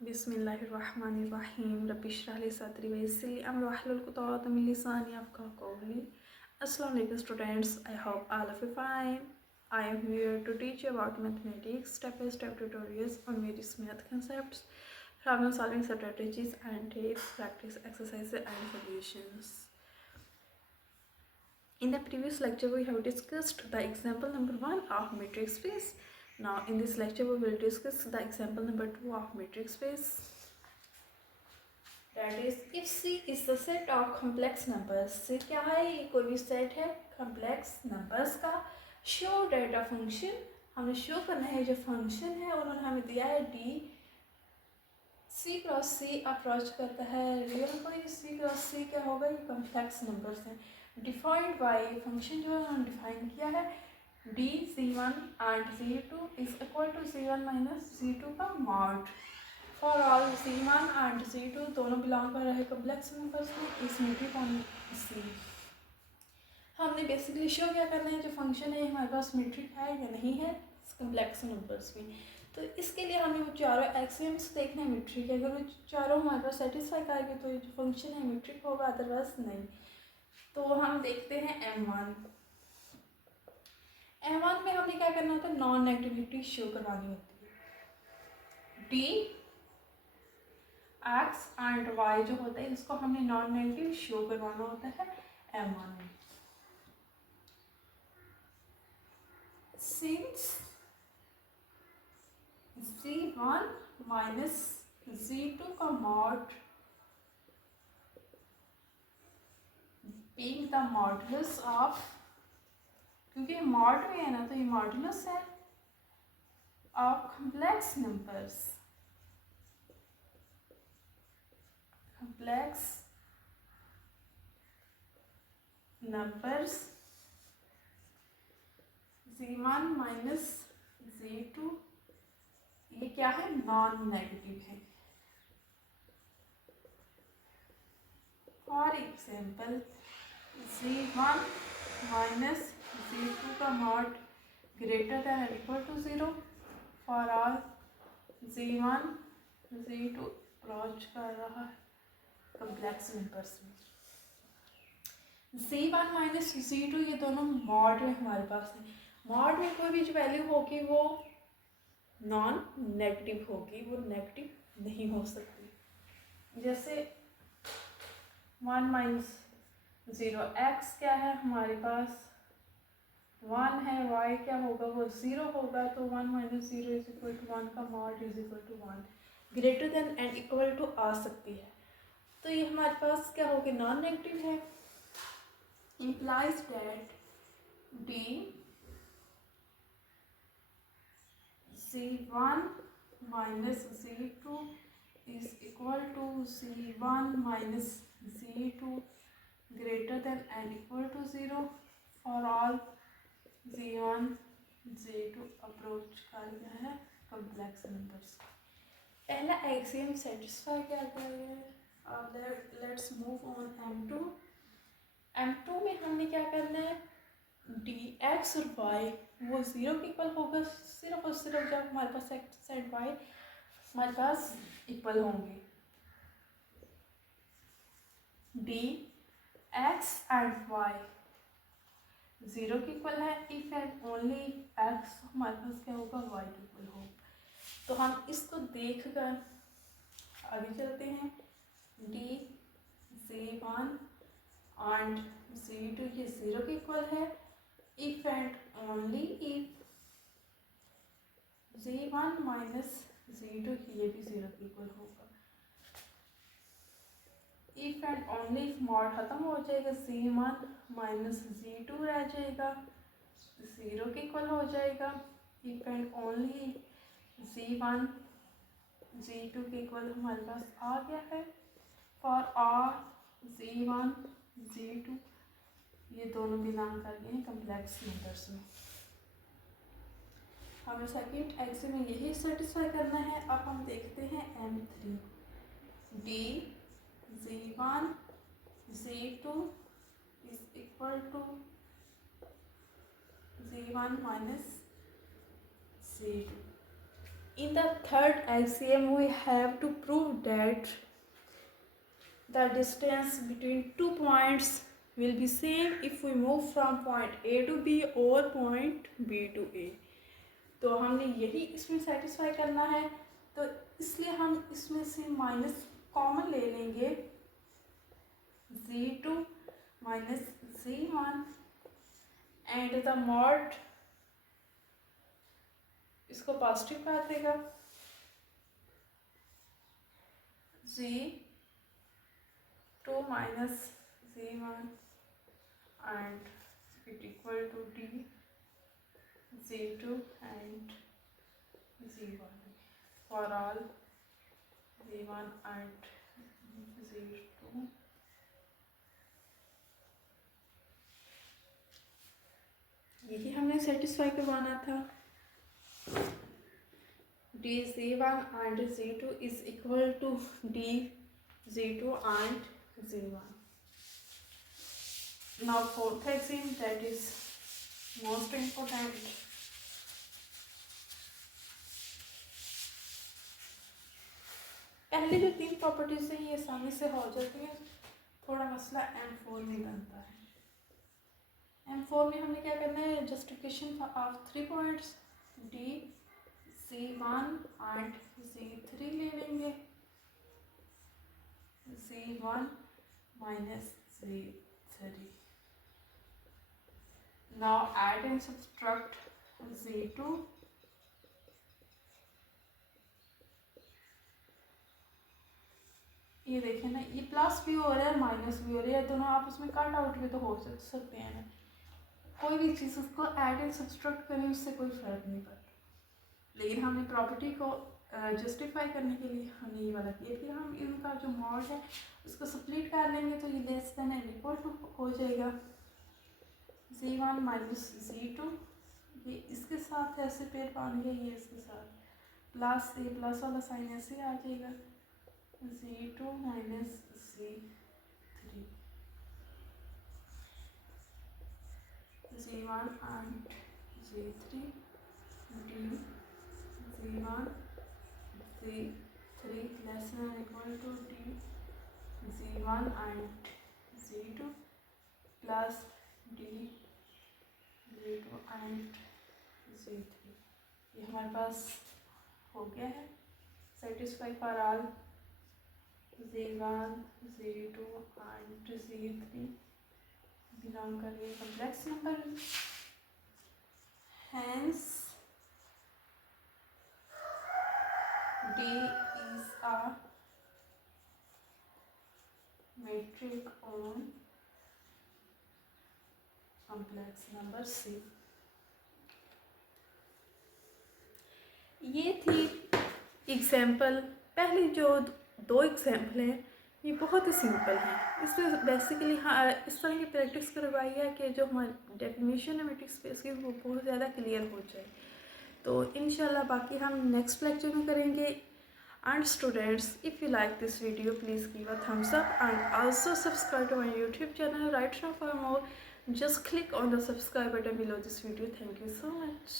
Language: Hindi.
बिस्मिल्लाहिर्रहमानिर्रहीम रब्बिश्रह ली सदरी वयस्सिर ली अमरी वाहलुल उक़दतम मिन लिसानी यफ़क़हू क़ौली। Assalamu alaikum students, I hope all of you fine. I am here to teach you about mathematics step-by-step tutorials on various math concepts, problem solving strategies and tips, practice exercises and solutions. In the previous lecture we have discussed the example number 1 of metric space. Now in this lecture we will discuss the example number 2 of metric space. That is, if C is the set of complex numbers, C क्या है? ये कोई भी सेट है complex numbers का. Show that a function, हमें शो करना है जो फंक्शन है उन्होंने हमें दिया है D C cross C approach करता है रियल को. ये C क्रॉस C क्या होगा? ये कॉम्प्लेक्स नंबर्स हैं. डिफाइंड बाय फंक्शन जो है उन्होंने डिफाइन किया है D C1 and C2 is equal to C1 minus C2 का mod. For all C1 and C2 दोनों बिलोंग कर रहे कम्प्लेक्स नंबर्स में इस मीट्रिक ऑन C. हमने बेसिकली शो क्या करना है जो फंक्शन है हमारे पास मीट्रिक है या नहीं है कम्प्लेक्स नंबर्स में. तो इसके लिए हमें वो चारों एक्सियम्स देखने हैं मीट्रिक. अगर वो चारों हमारे पास सेटिस्फाई करेंगे तो ये जो फंक्शन है मीट्रिक होगा, अदरवाइज नहीं. तो हम देखते हैं M1. M1 में हमने क्या करना होता है? नॉन नेगेटिविटी शो करवानी होती है. D एक्स एंड वाई जो होता है इसको हमने नॉन नेगेटिव शो करवाना होता है M1 में. सिंस Z1 माइनस Z2 का mod being the modulus of, क्योंकि मॉड में है ना तो ये मॉडुलस है of complex numbers. complex numbers Z1 minus Z2 ये क्या है? नॉन नेगेटिव है. For example Z1 minus Z2 का मॉड ग्रेटर दैन और equal to 0 for all Z1 Z2 approach कर रहा है कम्प्लेक्स नंबर्स में. Z1 माइनस Z2 ये दोनों मॉड में हमारे पास है. मॉड में कोई भी जो वैल्यू होगी वो नॉन नेगेटिव होगी, वो नेगेटिव नहीं हो सकती. जैसे 1 माइनस 0 x क्या है हमारे पास 1 है, y क्या होगा? वो 0 होगा. तो 1 माइनस 0 इज इक्वल टू 1 का mod is equal to 1. Greater than and equal to आ सकती है. तो ये हमारे पास क्या होगा? नॉन नेगेटिव है. implies that D C1 minus C2 is equal to C1 minus C2 greater than and equal to 0 for all Z1 Z2 approach कर गया है कम्प्लेक्स नंबर्स. पहला एक्सियम सेटिस्फाई किया गया है. Let's move on M2. M2 में हमने क्या करना है? डी एक्स और वाई वो 0 के इक्वल होगा सिर्फ और सिर्फ जब हमारे पास एक्स एंड वाई हमारे पास इक्वल होंगे. डी एक्स एंड वाई 0 के इक्वल है इफ एंड ओनली एक्स हमारे पास क्या होगा? वाई के इक्वल होगा. तो हम इसको देख कर आगे चलते हैं. डी Z1 एंड Z2 ये 0 के इक्वल है if and only if Z1 minus Z2 ये भी 0 के इक्वल होगा. If and only if mod खत्म हो जाएगा Z1 माइनस Z2 रह जाएगा 0 के इक्वल हो जाएगा. If and only Z1 Z2 के इक्वल हमारे पास आ गया है. फॉर ऑल Z1 Z2 ये दोनों बिलोंग कर गए हैं कम्प्लेक्स नंबर्स में. हमें सेकंड एक्सियम में यही सेटिस्फाई करना है. अब हम देखते हैं M3. D Z1 Z2 is equal to Z1 minus Z2. In the third axiom, we have to prove that the distance between 2 points will be same if we move from point A to B or point B to A. तो हमने यही इसमें सेटिस्फाई करना है, तो इसलिए हम इसमें से माइनस कॉमन ले लेंगे, Z2 minus Z1 and the mod इसको पॉजिटिव कर देगा, Z2 minus Z1 and it equal to D Z2 and Z1 for all Z1 and Z2. यही हमने सेटिस्फाई करवाना था। D Z1 and Z2 is equal to D Z2 and Z1. Now fourth axiom, that is most important. पहले जो 3 प्रॉपर्टीज हैं ये आसानी से हो जाती है, थोड़ा मसला M4 में बनता है। M4 में हमने क्या करना है, justification of 3 points D Z1 and Z3 ले लेंगे, Z1 minus Z3. Now add and subtract Z2 ये देखें ना, ये प्लस भी हो रहा है माइनस भी हो रहा है, दोनों आपस में कट आउट भी तो हो सकते हैं ना। कोई भी चीज़ उसको ऐड एंड सब्सट्रैक्ट करें उससे कोई फ़र्क नहीं पड़ता, लेकिन हमने प्रॉपर्टी को जस्टिफाई करने के लिए हमने ये वाला किया कि हम इनका जो मॉड है उसको स्प्लिट कर लेंगे, तो ये less than and equal to हो जाएगा Z1 माइनस Z2, ये इसके साथ ऐसे पेयर पाएंगे, ये इसके साथ प्लस ये प्लस वाला साइन ऐसे आ जाएगा, Z2 minus Z3, Z1 and Z3 D Z1 Z3 less than or equal to D Z1 and Z2 plus D Z2 and Z3। ये हमारे पास हो गया है satisfy for all Z1 Z2 and Z3 belong कर रही है complex number, hence D is a metric on complex number C। ये थी एग्जाम्पल। पहले जो 2 एग्जाम्पल हैं ये बहुत ही सिंपल हैं, इसमें बेसिकली हाँ इस तरह की प्रैक्टिस करवाई है कि जो हमारी डेफिनेशन है मैट्रिक्स स्पेस की वो बहुत ज़्यादा क्लियर हो जाए। तो इंशाल्लाह बाकी हम नेक्स्ट लेक्चर में करेंगे। And students, if you like this video please give a thumbs up and also subscribe to my YouTube channel right now for more. Just click on the subscribe button below this video. Thank you so much.